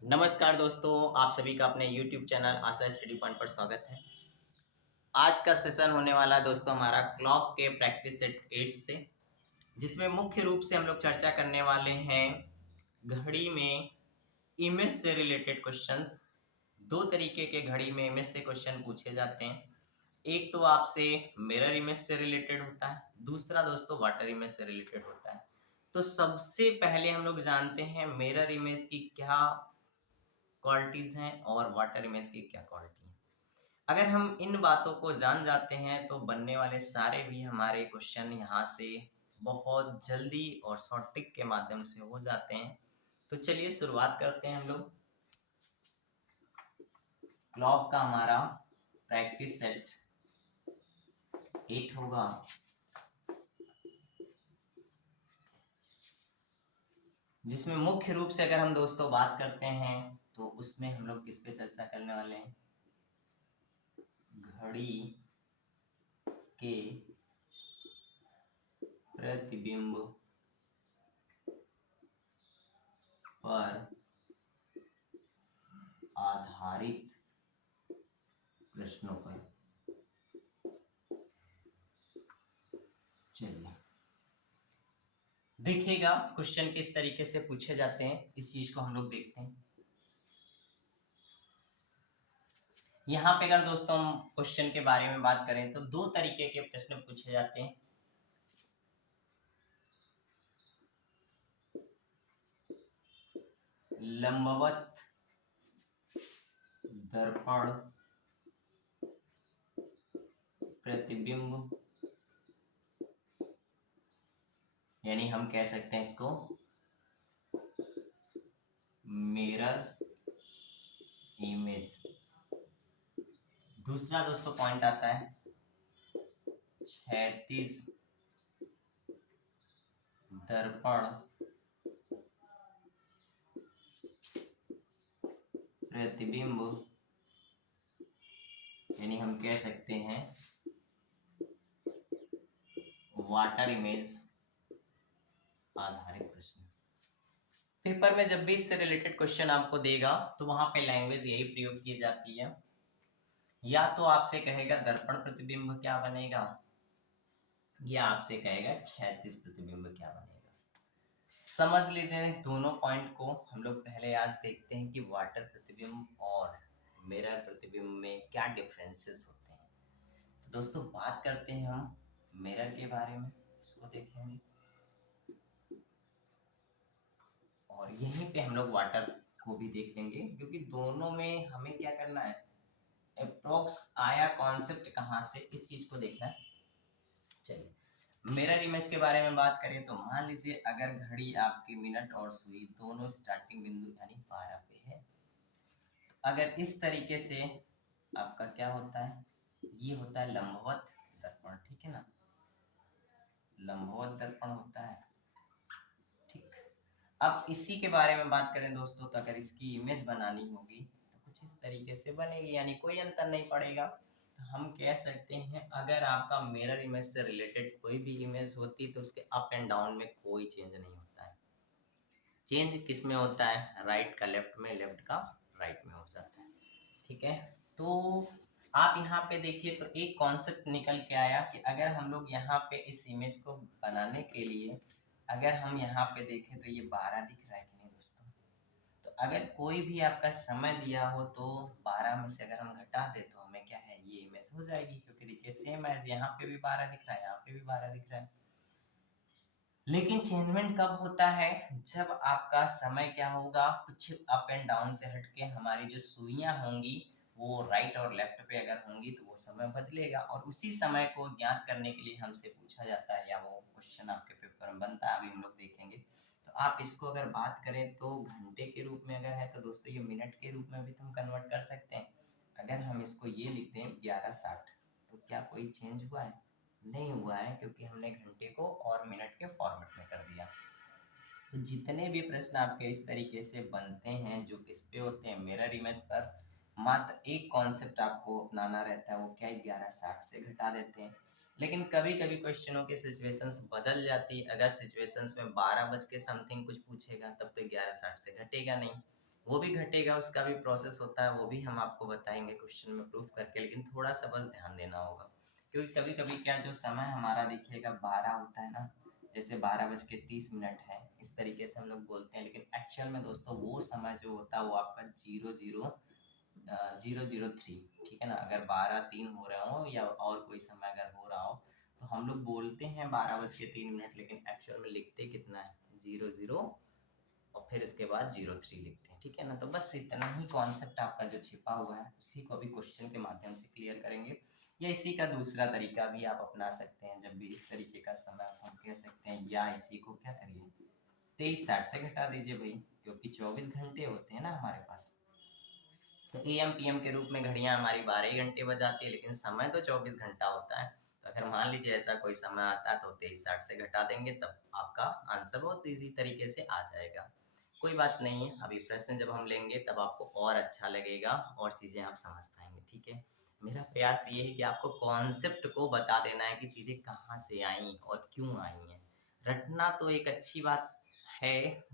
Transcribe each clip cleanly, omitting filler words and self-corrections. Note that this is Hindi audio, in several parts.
नमस्कार दोस्तों, आप सभी का अपने YouTube चैनल आशा स्टडी पॉइंट पर स्वागत है। आज का सेशन होने वाला है दोस्तों हमारा क्लॉक के प्रैक्टिस सेट 8 से, जिसमें मुख्य रूप से हम लोग चर्चा करने वाले हैं घड़ी में इमेज से रिलेटेड क्वेश्चंस। दो तरीके के घड़ी में इमेज से क्वेश्चन पूछे जाते हैं। एक तो आपसे मिरर इमेज से रिलेटेड होता है, दूसरा दोस्तों वाटर इमेज से रिलेटेड होता है। तो सबसे पहले हम लोग जानते हैं मिरर इमेज की क्या क्वालिटीज हैं और वाटर इमेज की क्या क्वालिटी है। अगर हम इन बातों को जान जाते हैं तो बनने वाले सारे भी हमारे क्वेश्चन यहाँ से बहुत जल्दी और शॉर्ट ट्रिक के माध्यम से हो जाते हैं। तो चलिए शुरुआत करते हैं हम लोग। क्लॉक का हमारा प्रैक्टिस सेट 8 होगा, जिसमें मुख्य रूप से अगर हम दोस्तों बात करते हैं तो उसमें हम लोग किस पे चर्चा करने वाले हैं, घड़ी के प्रतिबिंब पर आधारित प्रश्नों पर। चलिए देखिएगा क्वेश्चन किस तरीके से पूछे जाते हैं, इस चीज को हम लोग देखते हैं। यहाँ पे अगर दोस्तों हम क्वेश्चन के बारे में बात करें तो दो तरीके के प्रश्न पूछे जाते हैं। लंबवत दर्पण प्रतिबिंब, यानी हम कह सकते हैं इसको मिरर इमेज। दूसरा दोस्तों पॉइंट आता है क्षैतिज दर्पण प्रतिबिंब, यानी हम कह सकते हैं वाटर इमेज आधारित प्रश्न। पेपर में जब भी इससे रिलेटेड क्वेश्चन आपको देगा तो वहां पे लैंग्वेज यही प्रयोग की जाती है। या तो आपसे कहेगा दर्पण प्रतिबिंब क्या बनेगा, या आपसे कहेगा क्षैतिज प्रतिबिंब क्या बनेगा। समझ लीजिए दोनों पॉइंट को। हम लोग पहले आज देखते हैं कि वाटर प्रतिबिंब और मिरर प्रतिबिंब में क्या डिफरेंसेस होते हैं। तो दोस्तों बात करते हैं हम मिरर के बारे में, इसको देखेंगे और यहीं पे हम लोग वाटर को भी देख लेंगे, क्योंकि दोनों में हमें क्या करना है, अप्रोक्स आया कॉन्सेप्ट कहाँ से, इस चीज को देखना है। चलिए मिरर इमेज के बारे में बात करें तो मान लीजिए अगर घड़ी आपकी मिनट और सुई दोनों स्टार्टिंग बिंदु यानी 12 पे है, अगर इस तरीके से आपका क्या होता है, ये होता है लंबवत दर्पण, ठीक है ना, लंबवत दर्पण होता है। ठीक, अब इसी के बारे में बात करें दोस्तों तो अगर इसकी इमेज बनानी होगी तो कुछ इस तरीके से बनेगी, यानी कोई अंतर नहीं पड़ेगा। तो हम कह सकते हैं अगर आपका मिरर इमेज से रिलेटेड कोई भी इमेज होती तो उसके अप एंड डाउन में कोई चेंज नहीं होता है। चेंज किस में होता है, राइट का लेफ्ट में, लेफ्ट का राइट में हो जाता है। ठीक है, तो आप यहाँ पे देखिए तो एक कॉन्सेप्ट निकल के आया कि अगर हम लोग यहाँ पे इस इमेज को बनाने के लिए अगर हम यहाँ पे देखें तो ये 12 दिख रहा है कि नहीं दोस्तों। तो अगर कोई भी आपका समय दिया हो तो 12 में से अगर हम घटा दे तो हमें क्या है, ये इमेज हो जाएगी, क्योंकि देखिए सेम एज यहाँ पे भी 12 दिख रहा है, यहाँ पे भी 12 दिख रहा है। लेकिन चेंजमेंट कब होता है, जब आपका समय क्या होगा, कुछ अप एंड डाउन से हटके हमारी जो सुइयां होंगी वो राइट और लेफ्ट पे अगर होंगी तो वो समय बदलेगा, और उसी समय को ज्ञात करने के लिए हमसे पूछा जाता है या वो क्वेश्चन आपके पेपर में बनता है, अभी हम लोग देखेंगे। तो आप इसको अगर बात करें तो घंटे के रूप में अगर है तो दोस्तों ये मिनट के रूप में भी तुम कन्वर्ट कर सकते हैं। अगर हम इसको ये लिखते हैं 11:60, तो क्या कोई चेंज हुआ है, नहीं हुआ है, क्योंकि हमने घंटे को और मिनट के फॉर्मेट में कर दिया। तो जितने भी प्रश्न आपके इस तरीके से बनते हैं जो किस पे होते हैं, मिरर इमेज पर, मात्र एक कॉन्सेप्ट आपको अपनाना रहता है, वो क्या है, 11:60 से घटा देते हैं। लेकिन कभी कभी क्वेश्चनों की सिचुएशंस बदल जाती है, अगर सिचुएशंस में 12 बज के समथिंग कुछ पूछेगा तब तो 11:60 से घटेगा नहीं। वो भी घटेगा, उसका भी प्रोसेस होता है, वो भी हम आपको बताएंगे क्वेश्चन में प्रूफ करके, लेकिन थोड़ा सा बस ध्यान देना होगा। क्योंकि कभी कभी क्या जो समय हमारा देखिएगा 12 होता है ना, जैसे 12:30 है, इस तरीके से हम लोग बोलते हैं, लेकिन एक्चुअल में दोस्तों वो समय जो होता है वो आपका 00:03, ठीक है ना। अगर 12:03 हो रहे हो या और कोई समय अगर हो रहा हो, तो हम लोग बोलते हैं 12:03, लेकिन एक्चुअल में लिखते कितना है, 00 और फिर इसके बाद 03 लिखते हैं, ठीक है ना। तो बस इतना ही कॉन्सेप्ट आपका जो छिपा हुआ है, उसी को अभी क्वेश्चन के माध्यम से क्लियर करेंगे। या इसी का दूसरा तरीका भी आप अपना सकते हैं, जब भी इस तरीके का समय आप कह सकते हैं, या इसी को क्या करिए 23:60 से घटा दीजिए भाई, क्योंकि 24 घंटे होते हैं ना हमारे पास। तो एएम पीएम के रूप में घड़ियां हमारी 12 ही घंटे बजाती है, लेकिन समय तो 24 घंटा होता है। तो अगर मान लीजिए ऐसा कोई समय आता है तो 23:60 से घटा देंगे, तब आपका आंसर बहुत ईजी तरीके से आ जाएगा। कोई बात नहीं है, अभी प्रश्न जब हम लेंगे तब आपको और अच्छा लगेगा और चीजें आप समझ पाएंगे, ठीक है। मेरा प्रयास ये है कि आपको कॉन्सेप्ट को बता देना है कि चीजें कहाँ से आई और क्यों आई हैं। रटना तो एक अच्छी बात है,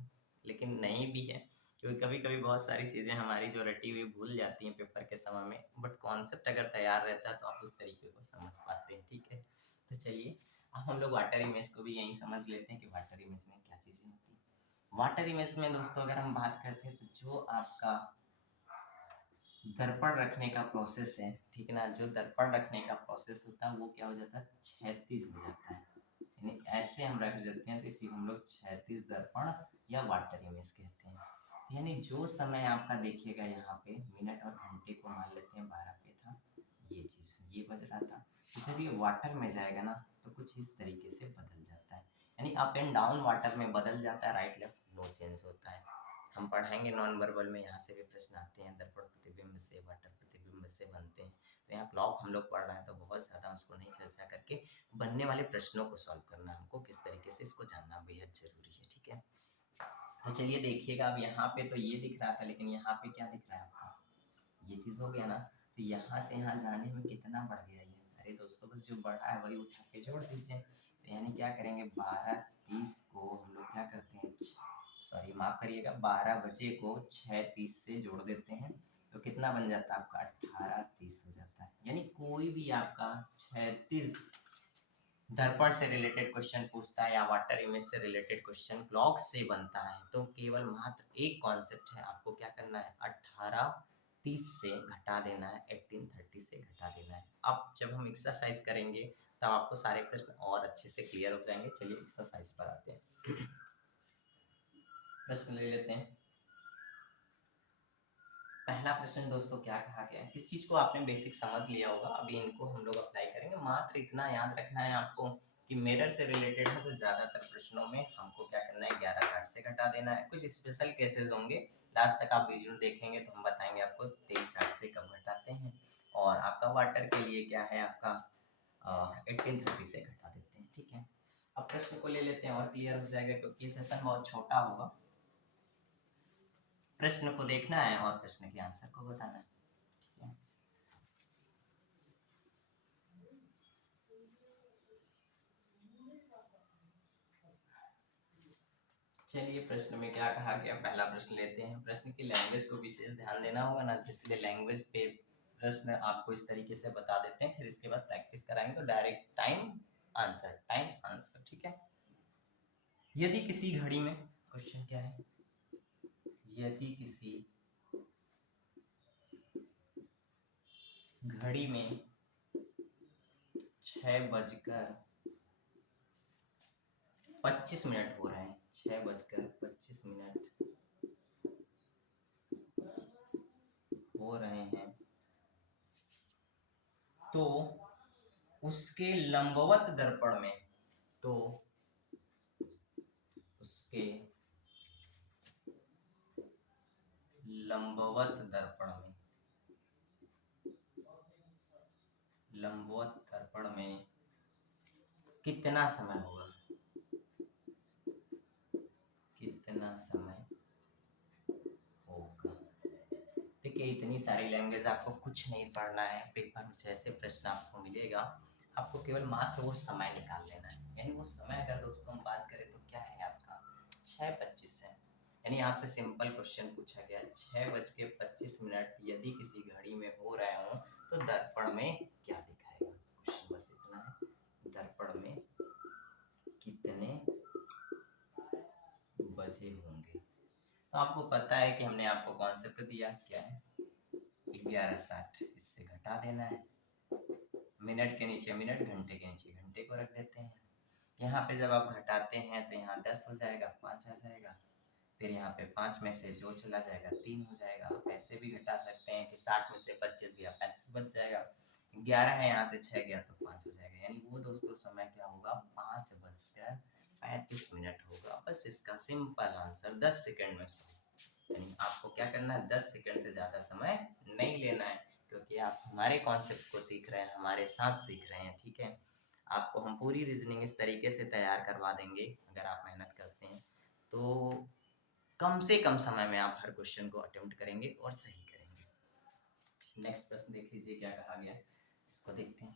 लेकिन नहीं भी है, क्योंकि कभी कभी बहुत सारी चीजें हमारी जो रटी हुई भूल जाती हैं पेपर के समय में, बट कॉन्सेप्ट अगर तैयार रहता है तो आप उस तरीके को समझ पाते हैं, ठीक है। तो चलिए अब हम लोग वाटर इमेज को भी यही समझ लेते हैं कि वाटर इमेज में क्या चीजें होती है। वाटर इमेज में दोस्तों अगर हम बात करते हैं, तो जो आपका दर्पण रखने का प्रोसेस है, ठीक है ना, जो दर्पण रखने का प्रोसेस होता है वो क्या हो जाता है, क्षैतिज हो जाता है। यानी ऐसे हम रख देते हैं, तो इसी को हम लोग क्षैतिज दर्पण या वाटर इमेज कहते हैं। यानी जो समय आपका देखिएगा यहाँ पे मिनट और घंटे को मान लेते हैं 12 पे था, ये चीज ये बज रहा था, तो जब ये वाटर में जाएगा ना तो कुछ इस तरीके से बदल जाता है। यानी अप एंड डाउन वाटर में बदल जाता है, राइट लेफ्ट नो चेंज होता है। हम पढ़ाएंगे नॉन वर्बल में, यहाँ से भी प्रश्न आते हैं, दर्पण प्रतिबिंब से वाटर प्रतिबिंब से बनते हैं। तो यहाँ ब्लॉक हम लोग पढ़ रहे हैं तो बहुत ज़्यादा उसको नहीं चर्चा करके बनने वाले प्रश्नों को सॉल्व करना हमको किस तरीके से, इसको जानना बेहद जरूरी है, ठीक है। तो चलिए देखिएगा, अब यहाँ पे तो ये दिख रहा था, लेकिन यहाँ पे क्या दिख रहा है आपका, ये चीज़ हो गया ना। तो यहाँ से यहाँ जाने में कितना बढ़ गया ये, अरे दोस्तों बस जो बढ़ा है वही उठा के जोड़ दीजिए। तो यानी क्या करेंगे, 12:30 को हम लोग क्या करते हैं, सॉरी माफ करिएगा, 12 बजे को 6:30 से जोड़ देते हैं, तो कितना बन जाता है आपका, 18:30 हो जाता है। यानी कोई भी आपका 36 दर्पण से रिलेटेड क्वेश्चन पूछता है या वाटर इमेज से रिलेटेड क्वेश्चन ब्लॉग से बनता है, तो केवल मात्र एक कॉन्सेप्ट है, आपको क्या करना है, 18:30 से घटा देना है, 18:30 से घटा देना है। अब जब हम एक्सरसाइज करेंगे तब आपको सारे प्रश्न और अच्छे से क्लियर हो जाएंगे। चलिए एक्सरसाइज पर आते हैं, प्रश्न ले लेते हैं। पहला प्रश्न दोस्तों क्या कहा गया है, इस चीज को आपने बेसिक समझ लिया होगा, अभी इनको हम लोग अप्लाई करेंगे। मात्र इतना याद रखना है आपको कि मिरर से रिलेटेड है, तो ज्यादातर प्रश्नों में हमको क्या करना है, 11:60 से घटा देना है। कुछ स्पेशल केसेस होंगे, लास्ट तक आप वीडियो देखेंगे तो हम बताएंगे आपको 23:60 से कब घटाते हैं। और आपका वाटर के लिए क्या है, आपका 18:30 से घटा देते हैं, ठीक है। अब प्रश्न को ले लेते हैं और क्लियर हो जाएगा, क्योंकि सेशन बहुत छोटा होगा। प्रश्न को देखना है और प्रश्न के आंसर को बताना है, ठीक है। चलिए प्रश्न में क्या कहा गया, पहला प्रश्न लेते हैं। प्रश्न की लैंग्वेज को विशेष ध्यान देना होगा ना, इसलिए लैंग्वेज पे प्रश्न आपको इस तरीके से बता देते हैं, फिर इसके बाद प्रैक्टिस कराएंगे तो डायरेक्ट टाइम आंसर, ठीक है। यदि किसी घड़ी में, क्वेश्चन क्या है, यदि किसी घड़ी में 6:25 हो रहे हैं, 6:25 हो रहे हैं, तो उसके लंबवत दर्पण में, तो उसके लंबवत दर्पण में, लंबवत दर्पण में कितना समय होगा, कितना समय होगा। देखिए इतनी सारी लैंग्वेज आपको कुछ नहीं पढ़ना है, पेपर में जैसे प्रश्न आपको मिलेगा आपको केवल मात्र वो समय निकाल लेना है। यानी वो समय अगर दोस्तों हम बात करें तो क्या है आपका 6:25 है, यानी आपसे सिंपल क्वेश्चन पूछा गया 6:25 यदि किसी घड़ी में हो रहे हो तो दर्पण में क्या दिखाएगा। क्वेश्चन बस इतना है, दर्पण में कितने बजे होंगे। तो आपको पता है कि हमने आपको कॉन्सेप्ट दिया क्या है, 11:60, इससे घटा देना है, मिनट के नीचे मिनट, घंटे के नीचे घंटे को रख देते हैं। यहाँ पे जब आप घटाते हैं तो यहाँ 10 हो जाएगा, 5 आ जाएगा, फिर यहाँ पे 5 में से 2 चला जाएगा, 3 हो जाएगा। आप ऐसे भी घटा सकते हैं कि 60 में से 25 गया, 35 बच जाएगा, 11 है यहाँ से 6 गया तो 5 हो जाएगा। यानी वो दोस्तों समय क्या होगा, 5:35 होगा। बस इसका सिंपल आंसर 10 सेकंड में 100। यानी आपको क्या करना है, 10 सेकंड से ज्यादा समय नहीं लेना है, क्योंकि आप हमारे कॉन्सेप्ट को सीख रहे हैं, हमारे साथ सीख रहे हैं, ठीक है। आपको हम पूरी रीजनिंग इस तरीके से तैयार करवा देंगे, अगर आप मेहनत करते हैं तो कम से कम समय में आप हर क्वेश्चन को अटेम्प्ट करेंगे और सही करेंगे। नेक्स्ट प्रश्न देख लीजिए क्या कहा गया, इसको देखते हैं।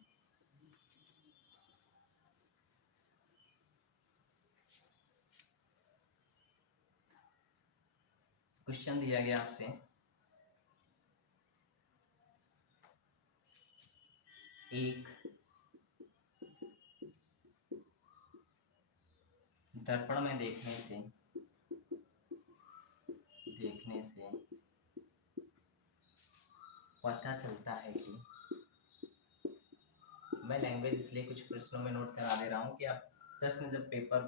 क्वेश्चन दिया गया आपसे, एक दर्पण में देखने से पता चलता है कि, मैं लैंग्वेज इसलिए कुछ प्रश्नों में नोट करा दे रहा हूँ कि आप प्रश्न जब पेपर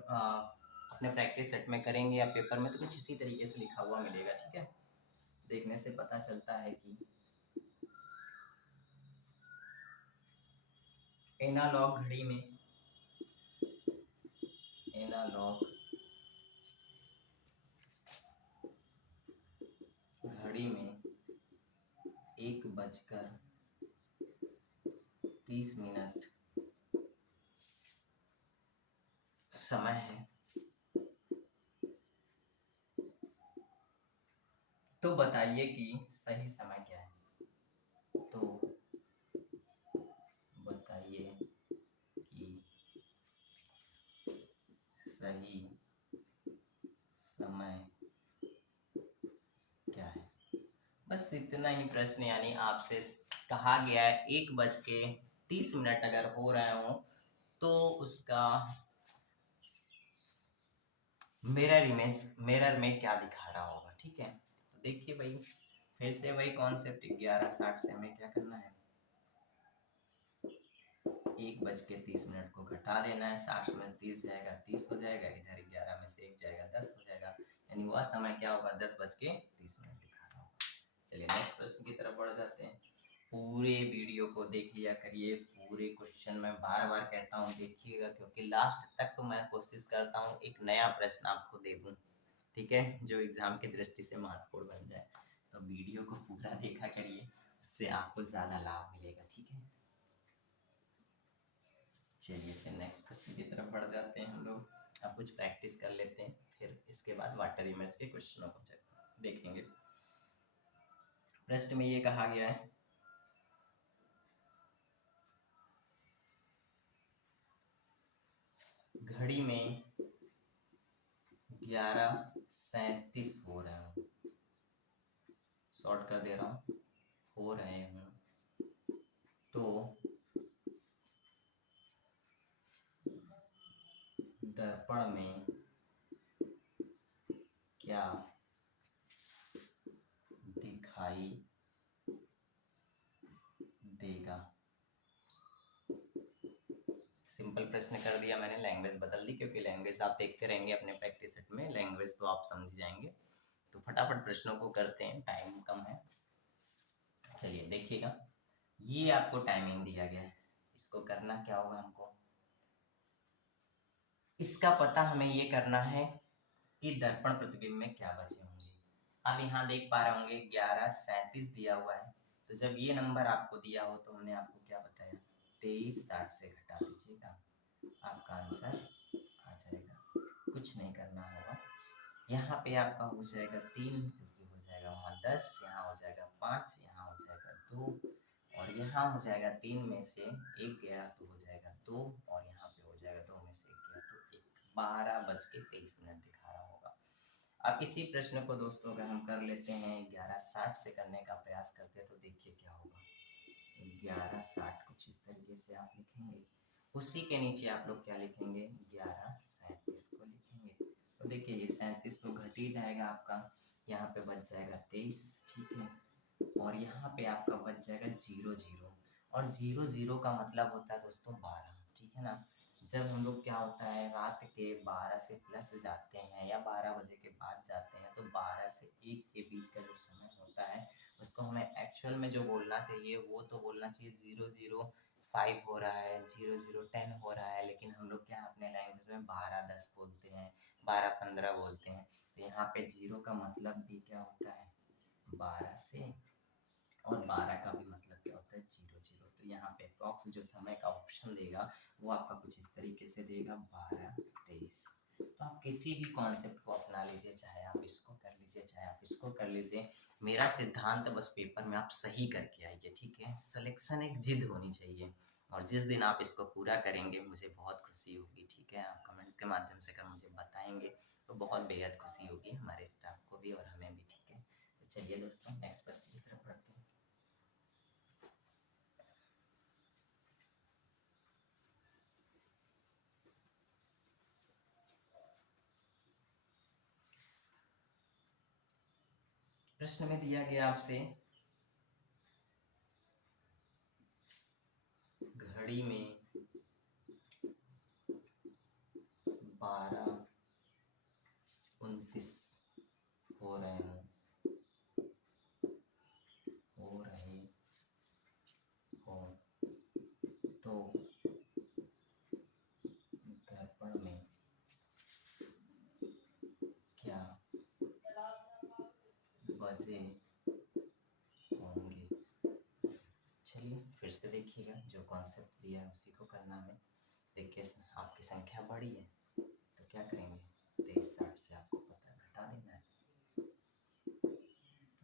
अपने प्रैक्टिस सेट में करेंगे या पेपर में, तो कुछ इसी तरीके से लिखा हुआ मिलेगा, ठीक है। देखने से पता चलता है कि एनालॉग घड़ी में घड़ी में 1:30 समय है, तो बताइए कि सही समय क्या है। तो बताइए कि सही समय क्या है। बस इतना ही प्रश्न, यानी आपसे कहा गया है 1:30 अगर हो रहे हो तो उसका मिरर में क्या दिखा रहा होगा, ठीक है। तो देखिए भाई, फिर से वही कॉन्सेप्ट, 11:60 से हमें क्या करना है, 1:30 को घटा देना है, 60 में 30 जाएगा, 30 हो जाएगा, इधर 11 में से 1 जाएगा, 10 हो जाएगा। यानी वह समय क्या होगा, 10:30 दिखा रहा होगा। चलिए नेक्स्ट प्रश्न की तरफ बढ़ जाते हैं। पूरे वीडियो को देख लिया करिए, पूरे क्वेश्चन में बार बार कहता हूँ देखिएगा, क्योंकि लास्ट तक तो मैं कोशिश करता हूँ एक नया प्रश्न आपको दे दूँ, ठीक है, जो एग्जाम की दृष्टि से महत्वपूर्ण बन जाए। तो वीडियो को पूरा देखा करिए, उससे आपको ज्यादा लाभ मिलेगा, ठीक है। चलिए फिर नेक्स्ट प्रश्न की तरफ बढ़ जाते हैं हम लोग। अब कुछ प्रैक्टिस कर लेते हैं, फिर इसके बाद वाटर इमेज के क्वेश्चनों को देखेंगे। प्रश्न में ये कहा गया है, घड़ी में 11:37 हो रहे हो, शॉर्ट कर दे रहा हूँ, हो रहे हूँ, तो दर्पण में क्या दिखाई देगा। सिंपल प्रश्न कर दिया मैंने, लैंग्वेज बदल दी, क्योंकि लैंग्वेज आप देखते रहेंगे अपने प्रैक्टिस सेट में, लैंग्वेज तो आप समझ जाएंगे। तो फटाफट प्रश्नों को करते हैं, टाइम कम है। चलिए देखिएगा, ये आपको टाइमिंग दिया गया है, इसको करना क्या होगा, हमको इसका पता हमें ये करना है कि दर्पण प्रतिबिंब में क्या बचे होंगे। अब यहाँ देख पा रहे होंगे 11:37 दिया हुआ है, तो जब ये नंबर आपको दिया हो तो हमने आपको क्या बताया, 23:60 से घटा दीजिएगा, आपका आंसर आ जाएगा। कुछ नहीं करना होगा, यहाँ पे आपका हो जाएगा 3, क्योंकि हो जाएगा वहाँ 10, यहाँ हो जाएगा 5, यहाँ हो जाएगा 2, और यहाँ हो जाएगा 3 में से 1 गया तो हो जाएगा 2, और यहाँ पे हो जाएगा 2 में से 1 गया तो 1, 12:23 दिखा रहा होगा। अब इसी प्रश्न को दोस्तों अगर हम कर लेते हैं 1160 से करने का प्रयास करते हैं तो देखिए क्या होगा। 1160 कुछ इस तरीके से आप लिखेंगे, उसी के नीचे आप लोग क्या लिखेंगे, 1137 को लिखेंगे। तो देखिए ये 37 तो घट ही जाएगा आपका, यहाँ पे बच जाएगा 23, ठीक है। और यहाँ पे आपका बच जाएगा 00, और 00 का मतलब होता है दोस्तों 12, ठीक है ना। जब हम लोग क्या होता है रात के 12 से प्लस जाते हैं या 12 बजे के बाद जाते हैं, तो 12 से 1 के बीच का जो समय होता है उसको हमें एक्चुअल में जो बोलना चाहिए वो तो बोलना चाहिए 005 हो रहा है, 0010 हो रहा है, लेकिन हम लोग क्या अपने लैंग्वेज में 12-10 बोलते हैं, 12-15 बोलते हैं। तो यहाँ पे 0 का मतलब भी क्या होता है 12 से, और 12 का भी मतलब क्या होता है 00। तो यहाँ पे अप्रॉक्स जो समय का ऑप्शन देगा वो आपका कुछ इस तरीके से देगा 12-23। तो आप किसी भी कॉन्सेप्ट को अपना लीजिए, चाहे आप इसको कर लीजिए चाहे आप इसको कर लीजिए, मेरा सिद्धांत बस पेपर में आप सही करके आइए, ठीक है। सिलेक्शन एक जिद होनी चाहिए, और जिस दिन आप इसको पूरा करेंगे मुझे बहुत खुशी होगी, ठीक है। आप कमेंट्स के माध्यम से अगर मुझे बताएंगे तो बहुत बेहद खुशी होगी हमारे स्टाफ को भी और हमें भी, ठीक है। तो चलिए दोस्तों नेक्स्ट क्वेश्चन की तरफ बढ़ते हैं। प्रश्न में दिया गया आपसे घड़ी में 12:29 हो रहे हो तो दर्पण में क्या बजे होंगे। चलिए फिर से देखिएगा, जो कॉन्सेप्ट दिया है उसी को करना है। देखिए आपकी संख्या बड़ी है तो क्या करेंगे, 23-60 से आपको पता है घटा देना है,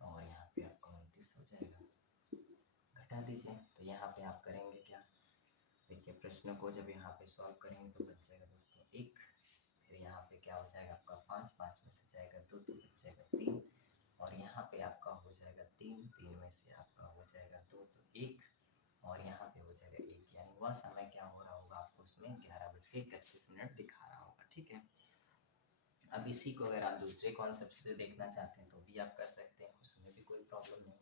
और यहाँ पे आपका 29 हो जाएगा, घटा दीजिए। तो यहाँ पे आप करेंगे क्या, देखिए प्रश्न को जब यहाँ पे सॉल्व करेंगे तो बच जाएगा दोस्तों 1, फिर यहाँ पे क्या हो जाएगा आपका 5, 5 में से जाएगा 2 तो बच जाएगा 3, और यहाँ पे आपका हो जाएगा 3, 3 में से आपका हो जाएगा 2 तो 1, और यहाँ पे हो जाएगा 1, यानी वह समय क्या हो रहा होगा आपको उसमें 11:31 दिखा रहा होगा, ठीक है। अब इसी को अगर आप दूसरे कॉन्सेप्ट से देखना चाहते हैं तो भी आप कर सकते हैं, उसमें भी कोई प्रॉब्लम नहीं,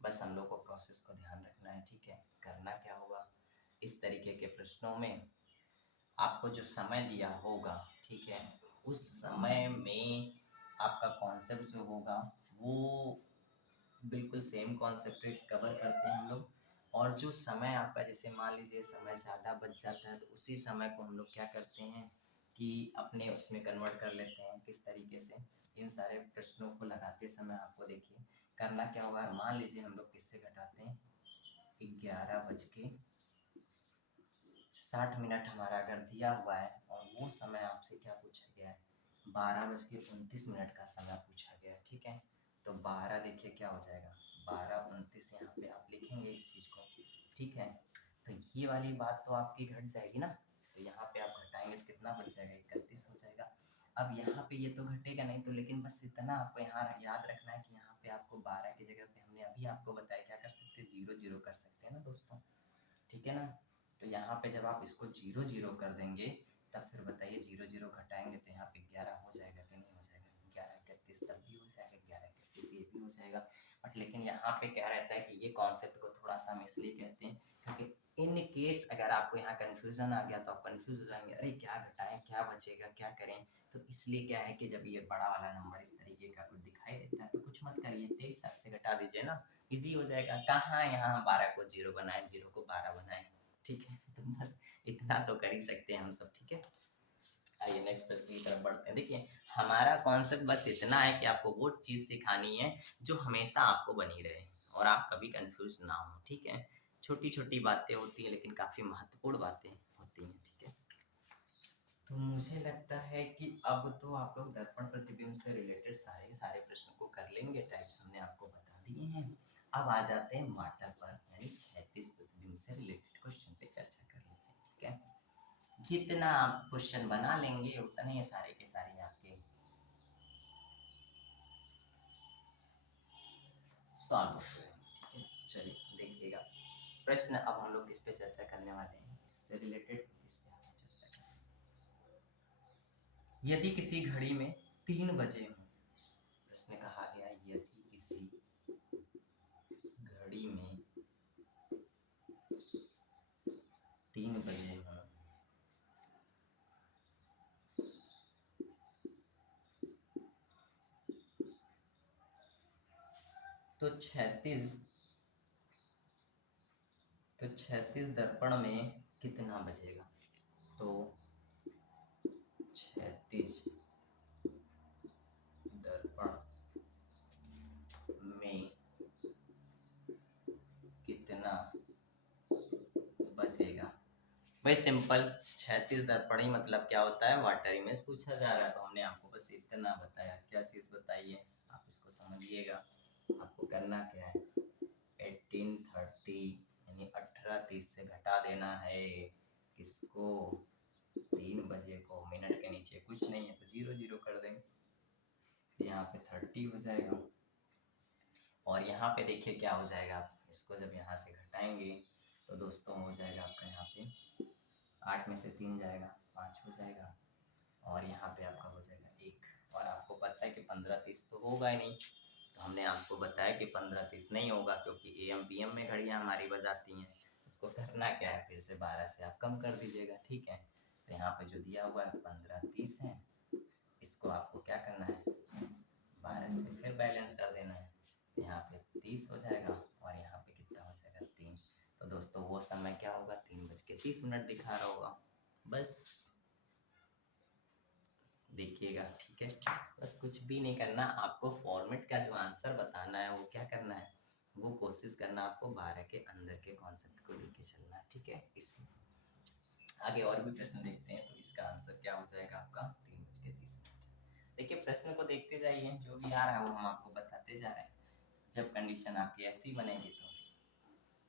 बस हम लोग को प्रोसेस को ध्यान रखना है, ठीक है। करना क्या होगा, इस तरीके के प्रश्नों में आपको जो समय दिया होगा, ठीक है, उस समय में आपका कॉन्सेप्ट जो होगा वो बिल्कुल सेम कॉन्सेप्ट कवर करते हैं हम लोग। और जो समय आपका जैसे मान लीजिए समय ज़्यादा बच जाता है तो उसी समय को हम लोग क्या करते हैं कि अपने उसमें कन्वर्ट कर लेते हैं। किस तरीके से, इन सारे प्रश्नों को लगाते समय आपको देखिए करना क्या होगा। मान लीजिए हम लोग किससे घटाते हैं, 11:60 हमारा अगर दिया हुआ है और वो समय आपसे क्या पूछा गया है, 12:29 का समय पूछा गया है, ठीक है। तो 12 देखिए क्या हो जाएगा, 12:29 यहाँ पे आप लिखेंगे इस चीज़ को, ठीक है। तो ये वाली बात तो आपकी घट जाएगी ना, तो यहाँ पे आप घटाएंगे तो कितना बच जाएगा, 31 हो जाएगा। अब यहाँ पे ये तो घटेगा नहीं, तो लेकिन बस इतना आपको यहाँ याद रखना है कि यहाँ पे आपको 12 की जगह पे हमने अभी आपको बताया क्या कर सकते हैं, 0-0 कर सकते हैं ना दोस्तों, ठीक है ना। तो यहाँ पे जब आप इसको 0-0 कर देंगे तब फिर बताइए 0-0 घटाएंगे तो यहाँ पे 11 हो जाएगा कि नहीं हो जाएगा, 11:31 तब भी हो जाएगा, 11:31 ये भी हो जाएगा। बट लेकिन यहाँ पे क्या रहता है कि ये कॉन्सेप्ट को थोड़ा सा हम इसलिए कहते हैं क्योंकि इन केस अगर आपको यहाँ कंफ्यूजन आ गया तो आप कंफ्यूज हो जाएंगे, अरे क्या घटाएं क्या बचेगा क्या करें। तो इसलिए क्या है कि जब ये बड़ा वाला नंबर इस तरीके का कुछ दिखाई देता है तो कुछ मत करिए, 23 से घटा दीजिए ना, इजी हो जाएगा। कहाँ यहाँ 12 को 0 बनाए, 0 को 12 बनाए, ठीक है। तो बस इतना तो कर ही सकते हैं हम सब, ठीक है। आइए नेक्स्ट प्रश्न की तरफ बढ़ते हैं। देखिए हमारा कॉन्सेप्ट बस इतना है कि आपको वो चीज़ सिखानी है जो हमेशा आपको बनी रहे और आप कभी कंफ्यूज ना हो, ठीक है। छोटी छोटी बातें होती हैं लेकिन काफ़ी महत्वपूर्ण बातें होती हैं, ठीक है। तो मुझे लगता है कि अब तो आप लोग दर्पण प्रतिबिंब से रिलेटेड सारे सारे प्रश्न को कर लेंगे, टाइप्स हमने आपको बता दिए हैं। अब आ जाते हैं माटर पर, यानी 36 प्रतिबिंब से रिलेटेड क्वेश्चन पे चर्चा कर लेते हैं, ठीक है। जितना आप क्वेश्चन बना लेंगे उतने सारे के सारे आपके सॉल्व होते हैं। ठीक है, चलिए देखिएगा प्रश्न। अब हम लोग इस पे चर्चा करने वाले हैं, इससे रिलेटेड इस पे हम चर्चा करेंगे। यदि किसी घड़ी में 3 बजे हों, प्रश्न कहा गया यदि किसी घड़ी में 3 बजे हों तो 36 दर्पण में कितना बजेगा? तो 36 दर्पण में कितना बजेगा? भाई सिंपल, 36 दर्पण ही मतलब क्या होता है, वाटर इमेज पूछा जा रहा है, तो हमने आपको बस इतना बताया। क्या चीज बताइए, आप इसको समझिएगा। आपको करना क्या है, 1830 यानी 1830 से घटा देना है किसको, 3 बजे को। मिनट के नीचे कुछ नहीं है तो 0 0 कर देंगे, यहाँ पे 30 हो जाएगा। और यहाँ पे देखिए क्या हो जाएगा, इसको जब यहाँ से घटाएंगे तो दोस्तों हो जाएगा आपका यहाँ पे 8 में से 3 जाएगा, 5 हो जाएगा, और यहाँ पे आपका हो जाएगा 1। और आपको पता है कि 15:30 तो होगा ही नहीं, तो हमने आपको बताया कि 15:30 नहीं होगा, क्योंकि AM PM में घड़ियाँ हमारी बजाती हैं। उसको करना क्या है, फिर से 12 से आप कम कर दीजिएगा। ठीक है, तो यहाँ पे जो दिया हुआ है 15:30 है, इसको आपको क्या करना है, 12 से फिर बैलेंस कर देना है, यहाँ पे 30 हो जाएगा, और यहाँ पे कितना हो जाएगा, 3। तो दोस्तों वो समय क्या होगा, 3:30 दिखा रहा होगा। बस देखिएगा, ठीक है। बस कुछ भी नहीं करना, आपको फॉर्मेट का जो आंसर बताना है वो क्या करना है, वो कोशिश करना आपको 12 के अंदर के कॉन्सेप्ट को लेके चलना है। ठीक है, इस आगे और भी प्रश्न देखते हैं, तो इसका आंसर क्या हो जाएगा आपका, 3:30। देखिए प्रश्न को देखते जाइए, जो भी आ रहा है वो हम आपको बताते जा रहे हैं। जब कंडीशन आपकी ऐसी बनेगी तो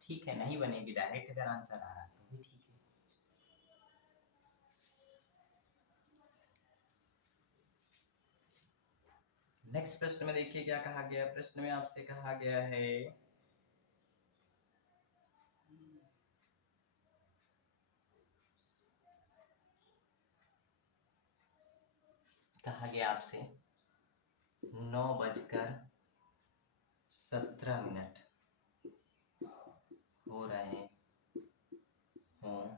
ठीक है, नहीं बनेगी डायरेक्ट अगर आंसर आ रहा है तो भी ठीक है। नेक्स्ट प्रश्न में देखिए क्या कहा गया। प्रश्न में आपसे कहा गया है, कहा गया आपसे 9:17 हो रहे हों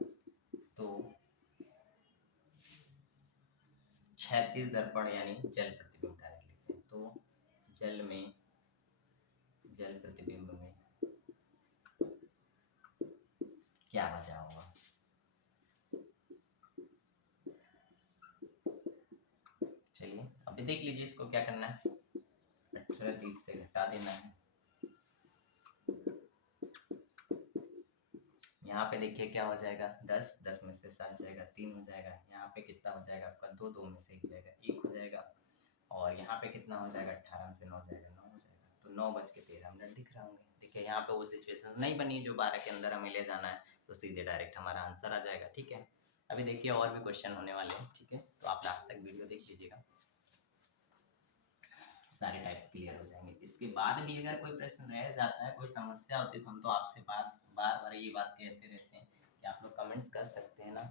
तो 36 दर्पण यानी जल प्रतिबिंब डायरेक्ट लिखते हैं, तो जल प्रतिबिंब में क्या बचा होगा। चलिए अभी देख लीजिए, इसको क्या करना है, 18:30 से घटा देना है। यहाँ पे देखिए क्या हो जाएगा, 10 में से 7 जाएगा, 3 हो जाएगा। यहाँ पे कितना हो जाएगा आपका, 2 में से 1 जाएगा, 1 हो जाएगा। और यहाँ पे कितना हो जाएगा, 18 में से 9 जाएगा, 9 हो जाएगा। तो 9:13 दिख रहा होंगे। देखिए यहाँ पे वो सिचुएशन नहीं बनी जो 12 के अंदर हमें ले जाना है, तो सीधे डायरेक्ट हमारा आंसर आ जाएगा। ठीक है, अभी देखिए और भी क्वेश्चन होने वाले हैं। ठीक है, तो आप लास्ट तक वीडियो देख लीजिएगा, सारे टाइप क्लियर हो जाएंगे। इसके बाद भी अगर कोई प्रश्न रह जाता है, कोई समस्या होती है, तो हम तो आपसे बार बार ये बात कहते रहते हैं कि आप लोग कमेंट्स कर सकते हैं ना।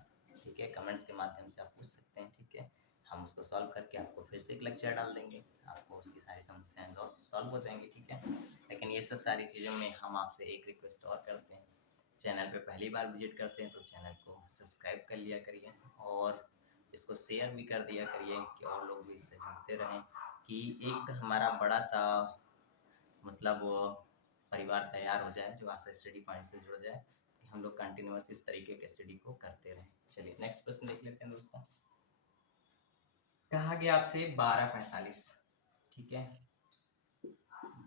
ठीक है, कमेंट्स के माध्यम से आप पूछ सकते हैं। ठीक है, हम उसको सॉल्व करके आपको फिर से एक लेक्चर डाल देंगे, आपको उसकी सारी समस्याएं सॉल्व हो जाएंगी। ठीक है, लेकिन ये सब सारी चीज़ों में हम आपसे एक रिक्वेस्ट और करते हैं, चैनल पे पहली बार विजिट करते हैं तो चैनल को सब्सक्राइब कर लिया करिए, और इसको शेयर भी कर दिया करिए कि और लोग भी इससे जुड़ते रहें, कि एक हमारा बड़ा सा मतलब परिवार तैयार हो जाए जो आशा स्टडी पॉइंट से जुड़ जाए, कि हम लोग कंटिन्यूअस इस तरीके के स्टडी को करते रहें। चलिए नेक्स्ट प्रश्न देख लेते हैं दोस्तों। कहा गया आपसे 12:45, ठीक है,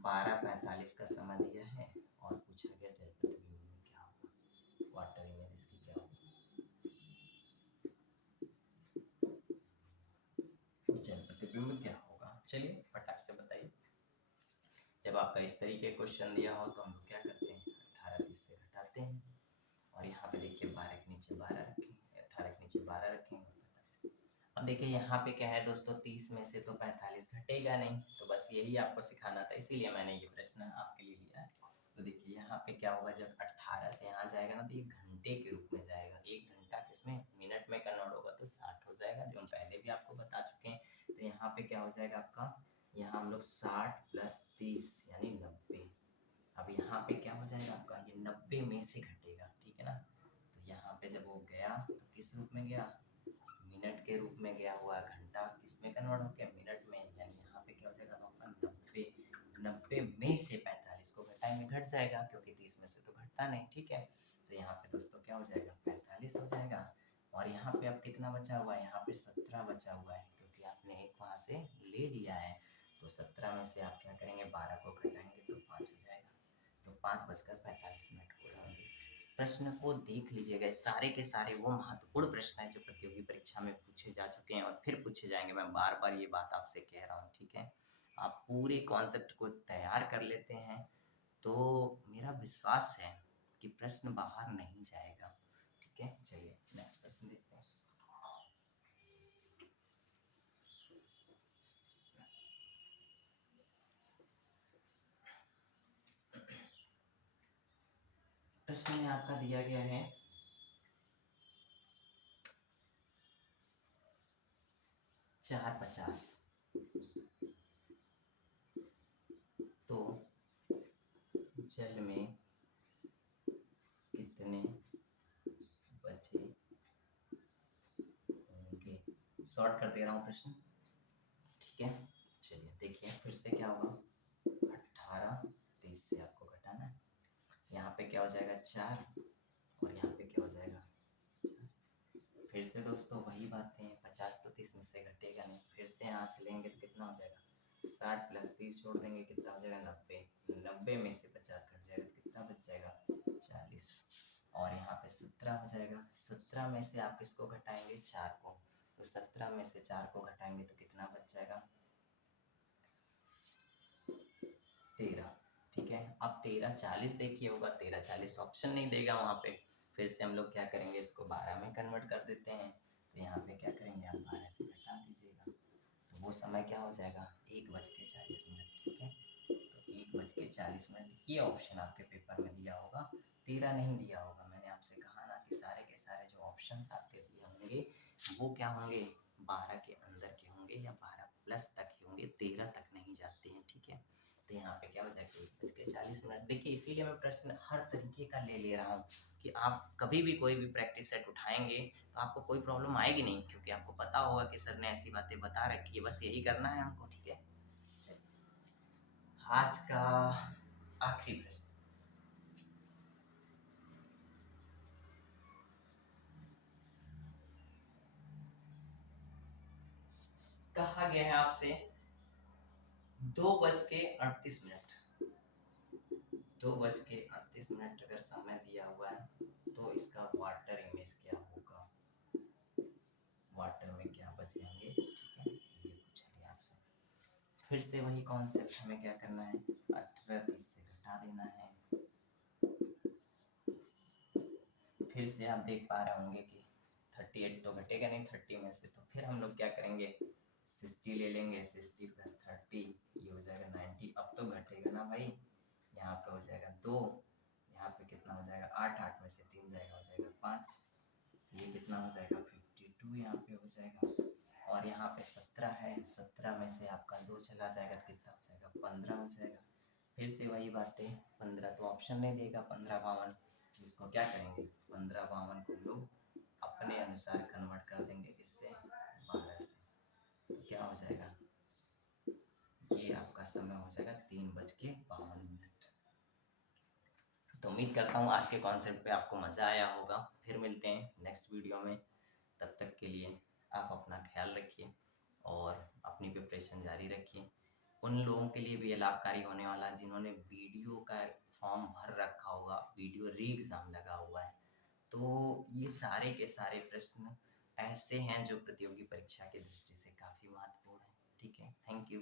12:45 का समय दिया है, और पूछा गया जल प्रतिबिंब में क्या होगा, वाटर इमेज इसकी क्या होगी, जल प्रतिबिंब क्या होगा। चलिए फटाक से बताइए। जब आपका इस तरीके क्वेश्चन दिया हो तो हम लोग क्या करते हैं, 18:30 से घटाते हैं, और यहाँ पे देखिए 12 के नीचे 12 रखेंगे, 18 के नीचे 12 रखेंगे, अब देखिए यहाँ पे क्या है दोस्तों, 30 में से तो 45 घटेगा नहीं, तो बस यही आपको सिखाना था, इसीलिए मैंने ये प्रश्न आपके लिए लिया है। तो देखिए यहाँ पे क्या होगा, जब 18 से यहाँ जाएगा ना तो ये घंटे के रूप में जाएगा, 1 घंटा किसमें मिनट में कन्वर्ट होगा तो 60 हो जाएगा, जो हम पहले भी आपको बता चुके हैं। तो यहाँ पे क्या हो जाएगा आपका, यहाँ हम लोग 60 + 30 यानी 90। अब यहाँ पे क्या हो जाएगा आपका, ये 90 में से घटेगा, ठीक है ना। तो यहाँ पे जब वो गया तो किस रूप में गया, मिनट के रूप में गया हुआ, घंटा किस में कन्वर्ट हो गया, मिनट में, यानी यहाँ पे क्या हो जाएगा आपका 90, 90 में से 45 को घटाएंगे, घट जाएगा क्योंकि 30 में से तो घटता नहीं, ठीक है। तो यहाँ पे दोस्तों क्या हो जाएगा, 45 हो जाएगा। और यहाँ पे अब कितना बचा हुआ है, यहाँ पे 17 बचा हुआ है, क्योंकि आपने एक वहां से ले लिया है। तो 17 में से आप क्या करेंगे, 12 को घटाएंगे तो 5 हो जाएगा। तो 5:45 हो रहा है। इस प्रश्न को देख लीजिएगा, सारे के सारे वो महत्वपूर्ण प्रश्न है जो प्रतियोगी परीक्षा में पूछे जा चुके हैं और फिर पूछे जाएंगे। मैं बार बार ये बात आपसे कह रहा हूँ, ठीक है। आप पूरे कॉन्सेप्ट को तैयार कर लेते हैं तो मेरा विश्वास है कि प्रश्न बाहर नहीं जाएगा, ठीक है। चलिए नेक्स्ट प्रश्न देखते हैं। प्रश्न में आपका दिया गया है 450, तो जल में कितने बचे होंगे। शॉर्ट कर दे रहा हूँ प्रश्न, ठीक है। चलिए देखिए फिर से क्या होगा, 18 30 से आपको घटाना है, यहाँ पे क्या हो जाएगा 4 और यहाँ पे क्या हो जाएगा 50। फिर से दोस्तों वही बातें हैं, 50 तो 30 में से घटेगा नहीं, फिर से यहाँ से लेंगे तो कितना हो जाएगा, 60 + 30 छोड़ देंगे कितना हो जाएगा 90, 90 में से 50 घट जाएगा तो कितना बच जाएगा 40। और यहाँ पे 17 हो जाएगा, 17 में से आप किसको घटाएंगे 4 को, तो 17 में से 4 को घटाएंगे तो कितना बच जाएगा 13, ठीक है। अब 13 40 देखिए होगा, 13 40 ऑप्शन नहीं देगा वहाँ पे, फिर से हम लोग क्या करेंगे, इसको 12 में कन्वर्ट कर देते हैं। तो यहाँ पे क्या करेंगे, आप 12 से घटा दीजिएगा, तो वो समय क्या हो जाएगा 1:40, ठीक है। तो 1:40 ये ऑप्शन आपके पेपर में दिया होगा, 13 नहीं दिया होगा। मैंने आपसे कहा ना कि सारे के सारे जो ऑप्शन आपके दिए होंगे वो क्या होंगे, 12 के अंदर के होंगे या 12+ तक ही होंगे, 13 तक नहीं जाते हैं, ठीक है। तो यहाँ पे क्या हो जाएगा 1:40। देखिए इसीलिए मैं प्रश्न हर तरीके का ले ले रहा हूँ कि आप कभी भी कोई भी प्रैक्टिस सेट उठाएंगे तो आपको कोई प्रॉब्लम आएगी नहीं, क्योंकि आपको पता होगा कि सर ने ऐसी बातें बता रखी है, बस यही करना है हमको, ठीक है। आज का आखिरी प्रश्न, कहा गया है आपसे 2:38, 2:38 अगर समय दिया हुआ है तो इसका वाटर इमेज क्या होगा, वाटर में क्या बचेंगे, ठीक है। ये पूछा गया आपसे, फिर से वही कॉन्सेप्ट हमें क्या करना है, 18 30 से घटा देना है। फिर से आप देख पा रहे होंगे कि 38 तो घटेगा नहीं 30 में से, तो फिर हम लोग क्या करेंगे 60 ले लेंगे, 60 + 30 ये हो जाएगा 90। अब तो घटेगा ना भाई, यहाँ पे हो जाएगा 2, यहाँ पे कितना हो जाएगा 8, 8 में से 3 जाएगा हो जाएगा 5, ये कितना हो जाएगा 52 यहाँ पे हो जाएगा। और यहाँ पे 17 है, 17 में से आपका 2 चला जाएगा तो कितना हो जाएगा 15 हो जाएगा। फिर से वही बातें, 15 तो ऑप्शन नहीं देगा, 15 52, इसको क्या करेंगे 15 52 को हम लोग अपने अनुसार कन्वर्ट कर देंगे किससे 12 से, तो क्या हो जाएगा, ये आपका समय हो जाएगा 3:52। तो उम्मीद करता हूँ आज के कॉन्सेप्ट पे आपको मज़ा आया होगा। फिर मिलते हैं नेक्स्ट वीडियो में, तब तक के लिए आप अपना ख्याल रखिए और अपनी प्रिपरेशन जारी रखिए। उन लोगों के लिए भी ये लाभकारी होने वाला है जिन्होंने वीडियो का फॉर्म भर रखा होगा, वीडियो री एग्ज़ाम लगा हुआ है, तो ये सारे के सारे प्रश्न ऐसे हैं जो प्रतियोगी परीक्षा की दृष्टि से काफ़ी महत्वपूर्ण है, ठीक है। Thank you.